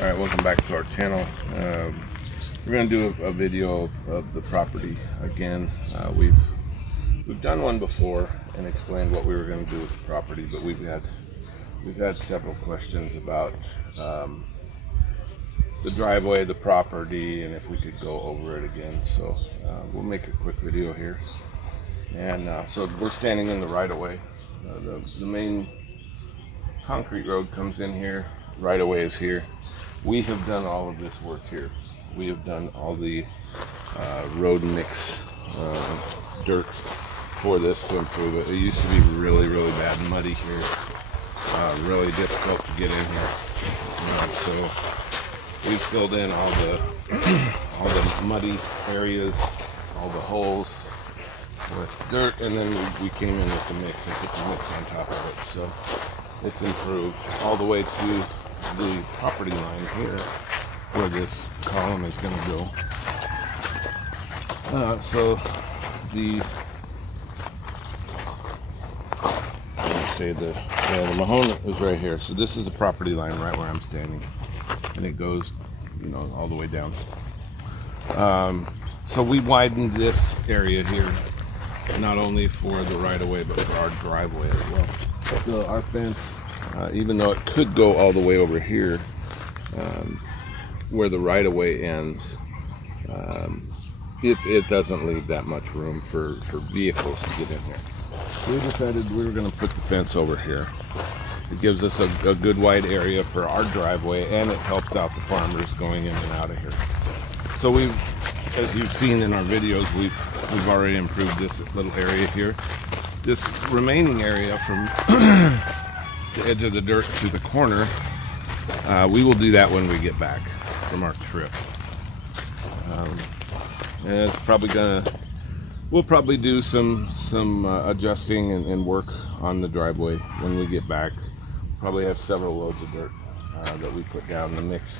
Alright, welcome back to our channel. We're going to do a video of the property again. We've done one before and explained what we were going to do with the property, but we've had several questions about the driveway, the property, and if we could go over it again. So we'll make a quick video here. And so we're standing in the right-of-way. The main concrete road comes in here. Right-of-way is here. We have done all of this work here. We have done all the road mix dirt for this to improve it. It used to be really bad and muddy here. Really difficult to get in here. So we've filled in all the muddy areas, all the holes with dirt, and then we came in with the mix and put the mix on top of it. So it's improved all the way to the property line here where this column is going to go. So the Mahone is right here. So this is the property line right where I'm standing, and it goes, all the way down. So we widened this area here, not only for the right-of-way but for our driveway as well. So our fence, even though it could go all the way over here, where the right-of-way ends, it doesn't leave that much room for vehicles to get in here. So we decided we were going to put the fence over here. It gives us a good wide area for our driveway, and it helps out the farmers going in and out of here. So as you've seen in our videos, we've already improved this little area here. This remaining area from the edge of the dirt to the corner, we will do that when we get back from our trip. And it's we'll probably do some adjusting and work on the driveway when we get back. Probably have several loads of dirt that we put down in the mix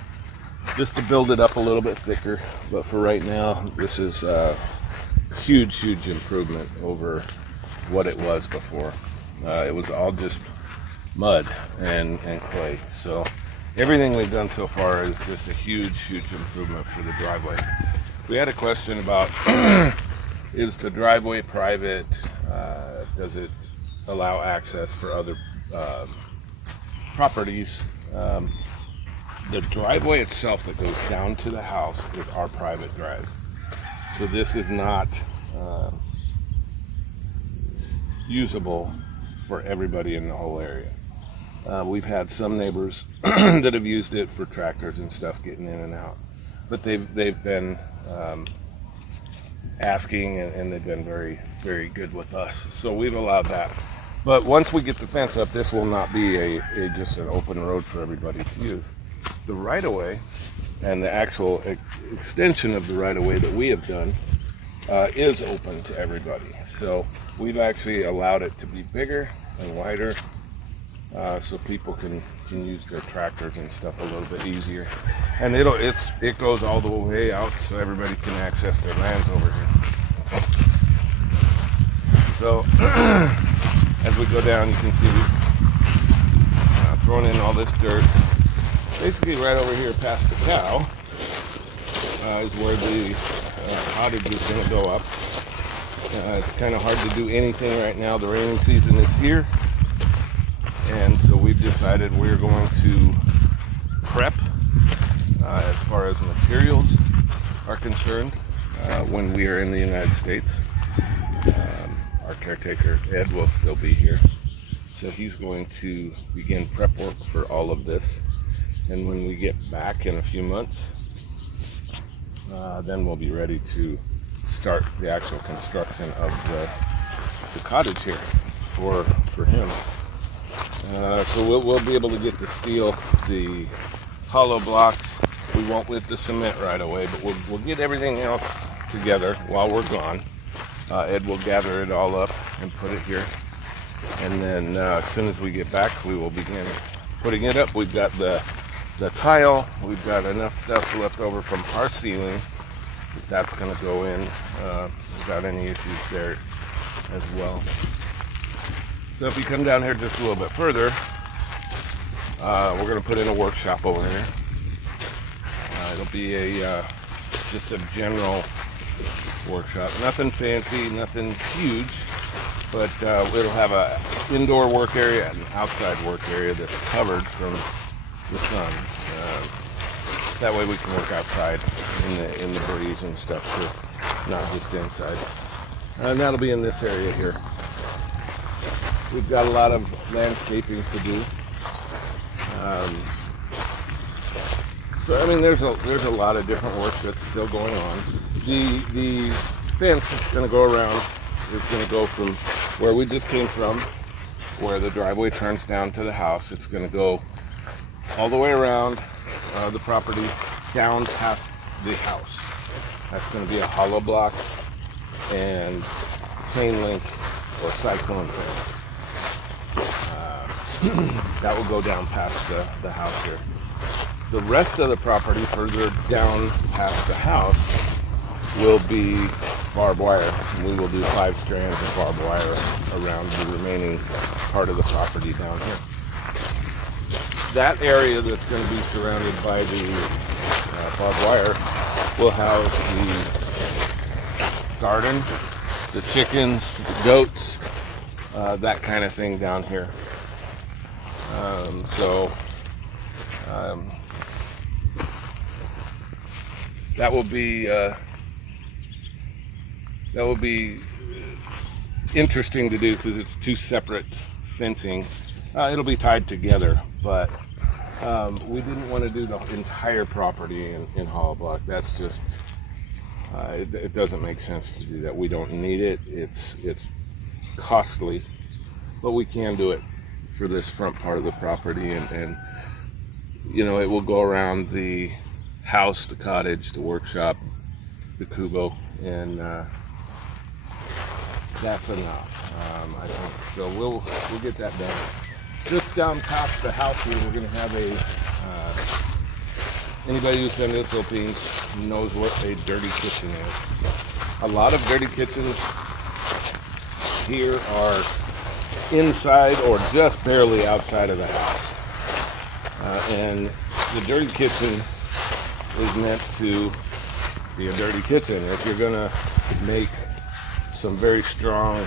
just to build it up a little bit thicker. But for right now, this is a huge improvement over what it was before. It was all just mud and clay. So everything we've done so far is just a huge improvement for the driveway. We had a question about is the driveway private? Does it allow access for other properties? The driveway itself that goes down to the house is our private drive. So this is not usable for everybody in the whole area. We've had some neighbors that have used it for tractors and stuff getting in and out, but they've been asking, and they've been very good with us. So we've allowed that. But once we get the fence up, this will not be just an open road for everybody to use. The right-of-way and the actual extension of the right-of-way that we have done is open to everybody. So we've actually allowed it to be bigger and wider, so people can use their tractors and stuff a little bit easier. And it goes all the way out so everybody can access their lands over here. So as we go down, you can see we've thrown in all this dirt. Basically right over here past the cow is where the cottage is going to go up. It's kind of hard to do anything right now. The rainy season is here, and so we've decided we're going to prep as far as materials are concerned when we are in the United States. Our caretaker Ed will still be here, so he's going to begin prep work for all of this. And when we get back in a few months, then we'll be ready to start the actual construction of the cottage here for him. So we'll be able to get the steel, the hollow blocks. We won't with the cement right away, but we'll get everything else together while we're gone. Ed will gather it all up and put it here. And then as soon as we get back, we will begin putting it up. We've got the tile, we've got enough stuff left over from our ceiling that's going to go in without any issues there as well. So if you come down here just a little bit further, we're going to put in a workshop over here. It'll be just a general workshop. Nothing fancy, nothing huge, but it'll have a indoor work area and an outside work area that's covered from the sun. That way we can work outside in the breeze and stuff too, not just inside. And that'll be in this area here. We've got a lot of landscaping to do. So I mean, there's a lot of different work that's still going on. The fence that's going to go around is going to go from where we just came from, where the driveway turns down to the house. It's going to go all the way around the property down past the house. That's going to be a hollow block and chain link or cyclone fence. That will go down past the house here. The rest of the property further down past the house will be barbed wire. We will do 5 strands of barbed wire around the remaining part of the property down here. That area that's going to be surrounded by the barbed wire will house the garden, the chickens, the goats, that kind of thing down here. That will be interesting to do because it's 2 separate fencing. It'll be tied together, but we didn't want to do the entire property in hollow block. That's just it doesn't make sense to do that. We don't need it. It's costly, but we can do it for this front part of the property, and you know, it will go around the house, the cottage, the workshop, the kubo, and that's enough. I think so. We'll get that done. Just down past the house here, we're going to have anybody who's been to the Philippines knows what a dirty kitchen is. A lot of dirty kitchens here are inside or just barely outside of the house. And the dirty kitchen is meant to be a dirty kitchen. If you're going to make some very strong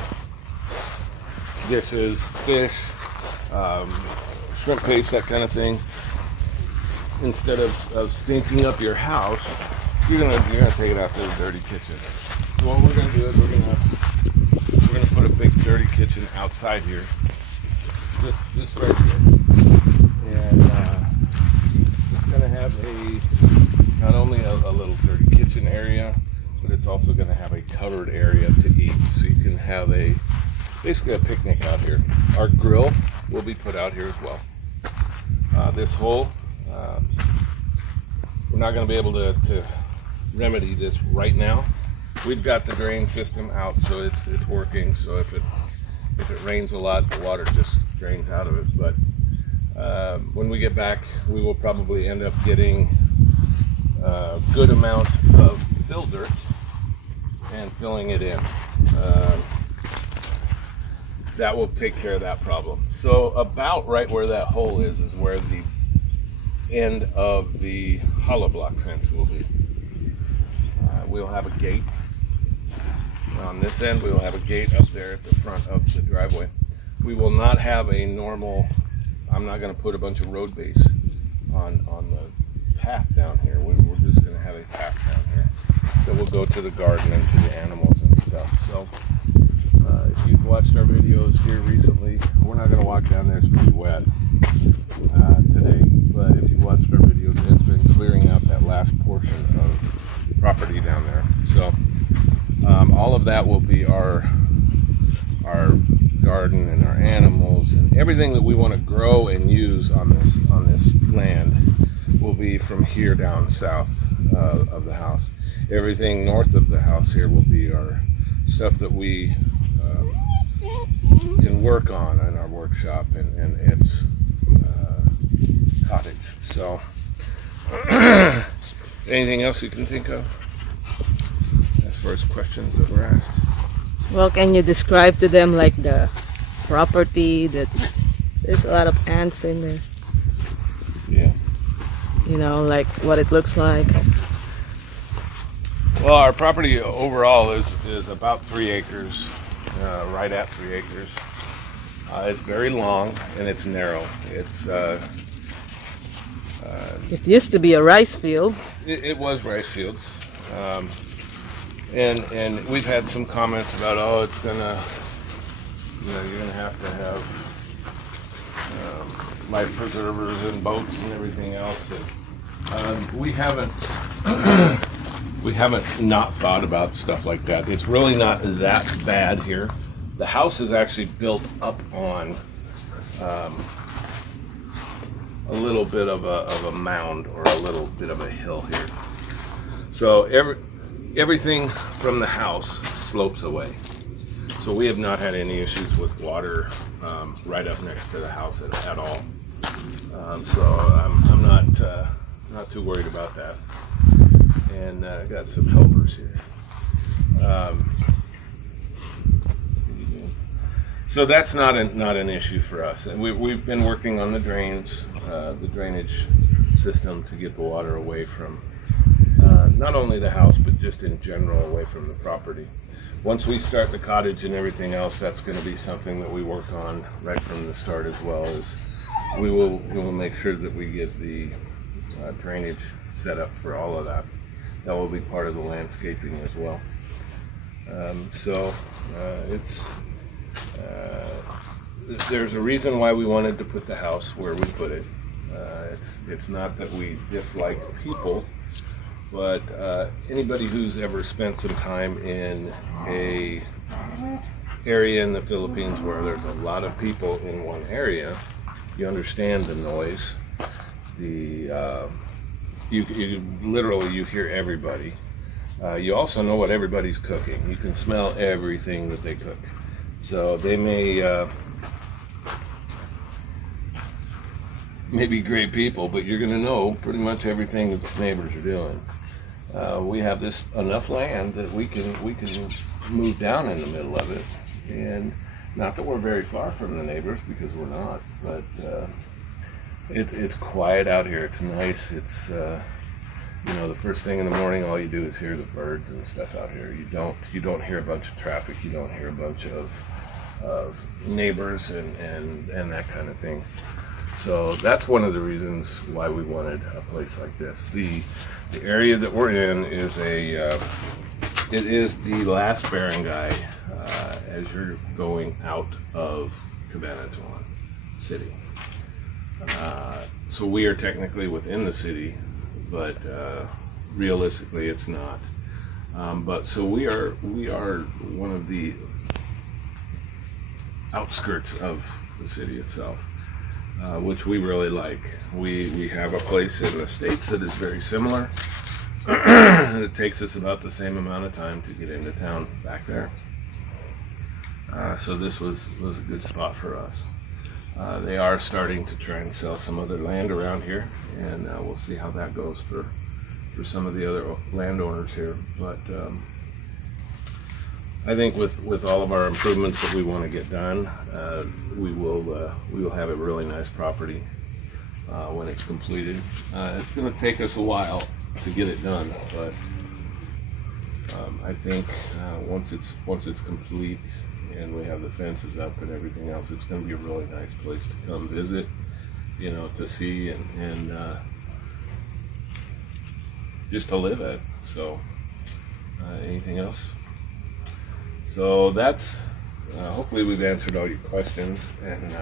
dishes, fish, shrimp paste, that kind of thing, instead of stinking up your house, you're gonna take it out to the dirty kitchen. So what we're gonna do is we're gonna put a big dirty kitchen outside here, just right here, and it's gonna have not only a little dirty kitchen area, but it's also gonna have a covered area to eat, so you can have basically a picnic out here. Our grill will be put out here as well. This hole, we're not going to be able to remedy this right now. We've got the drain system out, so it's working. So if it rains a lot, the water just drains out of it. But when we get back, we will probably end up getting a good amount of fill dirt and filling it in. That will take care of that problem. So about right where that hole is where the end of the hollow block fence will be. We'll have a gate on this end. We will have a gate up there at the front of the driveway. We will not have a normal, I'm not going to put a bunch of road base on the path down here. We're just going to have a path down here that will go to the garden and to the animals and stuff. So if you've watched our videos here recently, we're not going to walk down there. It's pretty wet today, but if you've watched our videos, it's been clearing out that last portion of property down there. So all of that will be our garden and our animals and everything that we want to grow and use on this land will be from here down south of the house. Everything north of the house here will be our stuff that we can work on in our workshop and its cottage. So anything else you can think of as far as questions that were asked? Well, can you describe to them like the property that there's a lot of ants in there? Yeah. you know, like what it looks like? Well, our property overall is about 3 acres, right at 3 acres. It's very long and it's narrow. It used to be a rice field. It was rice fields, and we've had some comments about, oh, it's gonna, you're gonna have to have life preservers and boats and everything else. And, we haven't not thought about stuff like that. It's really not that bad here. The house is actually built up on a little bit of a mound or a little bit of a hill here. So everything from the house slopes away. So we have not had any issues with water right up next to the house at all. So I'm not too worried about that. And I got some helpers here. So that's not an issue for us. And we've been working on the drains, the drainage system to get the water away from not only the house, but just in general away from the property. Once we start the cottage and everything else, that's going to be something that we work on right from the start as well. Is we will make sure that we get the drainage set up for all of that. That will be part of the landscaping as well. There's a reason why we wanted to put the house where we put it. It's not that we dislike people, but anybody who's ever spent some time in a area in the Philippines where there's a lot of people in one area, you understand the noise. You literally hear everybody. You also know what everybody's cooking. You can smell everything that they cook. So they may be great people, but you're going to know pretty much everything that the neighbors are doing. We have enough land that we can move down in the middle of it, and not that we're very far from the neighbors, because we're not. But it's quiet out here. It's nice. It's the first thing in the morning, all you do is hear the birds and stuff out here. You don't hear a bunch of traffic. You don't hear a bunch of neighbors and that kind of thing. So that's one of the reasons why we wanted a place like this. The area that we're in is it is the last barangay as you're going out of Cabanatuan City. So we are technically within the city, but realistically it's not. But so we are one of the outskirts of the city itself. Which we really like. We have a place in the States that is very similar. It takes us about the same amount of time to get into town back there. So this was a good spot for us. They are starting to try and sell some other land around here, and we'll see how that goes for some of the other landowners here. But I think with all of our improvements that we want to get done, we will have a really nice property when it's completed. It's going to take us a while to get it done, but I think once it's complete and we have the fences up and everything else, it's going to be a really nice place to come visit, to see and just to live at. So, anything else? So that's, hopefully we've answered all your questions, and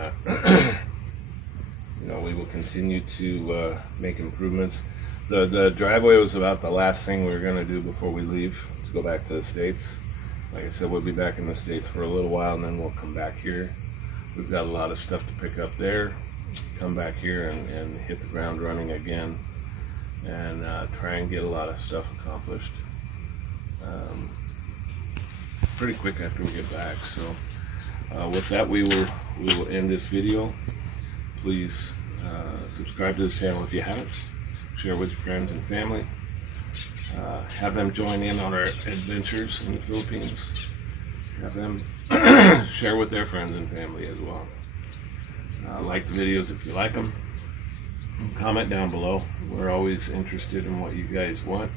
we will continue to make improvements. The driveway was about the last thing we were going to do before we leave to go back to the States. Like I said, we'll be back in the States for a little while, and then we'll come back here. We've got a lot of stuff to pick up there, come back here and hit the ground running again, and try and get a lot of stuff accomplished pretty quick after we get back. So with that, we will end this video. Please subscribe to the channel if you haven't. Share with your friends and family. Have them join in on our adventures in the Philippines. Have them share with their friends and family as well. Like the videos if you like them. comment down below. We're always interested in what you guys want,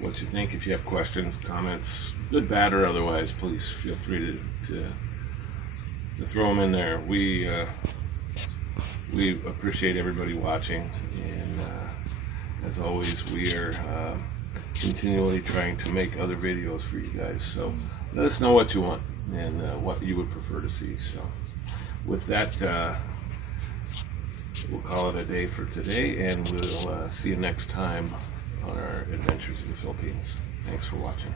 what you think. If you have questions, comments, good, bad, or otherwise, please feel free to throw them in there. We appreciate everybody watching, and as always, we are continually trying to make other videos for you guys. So let us know what you want and what you would prefer to see. So with that, we'll call it a day for today, and we'll see you next time on our adventures in the Philippines. Thanks for watching.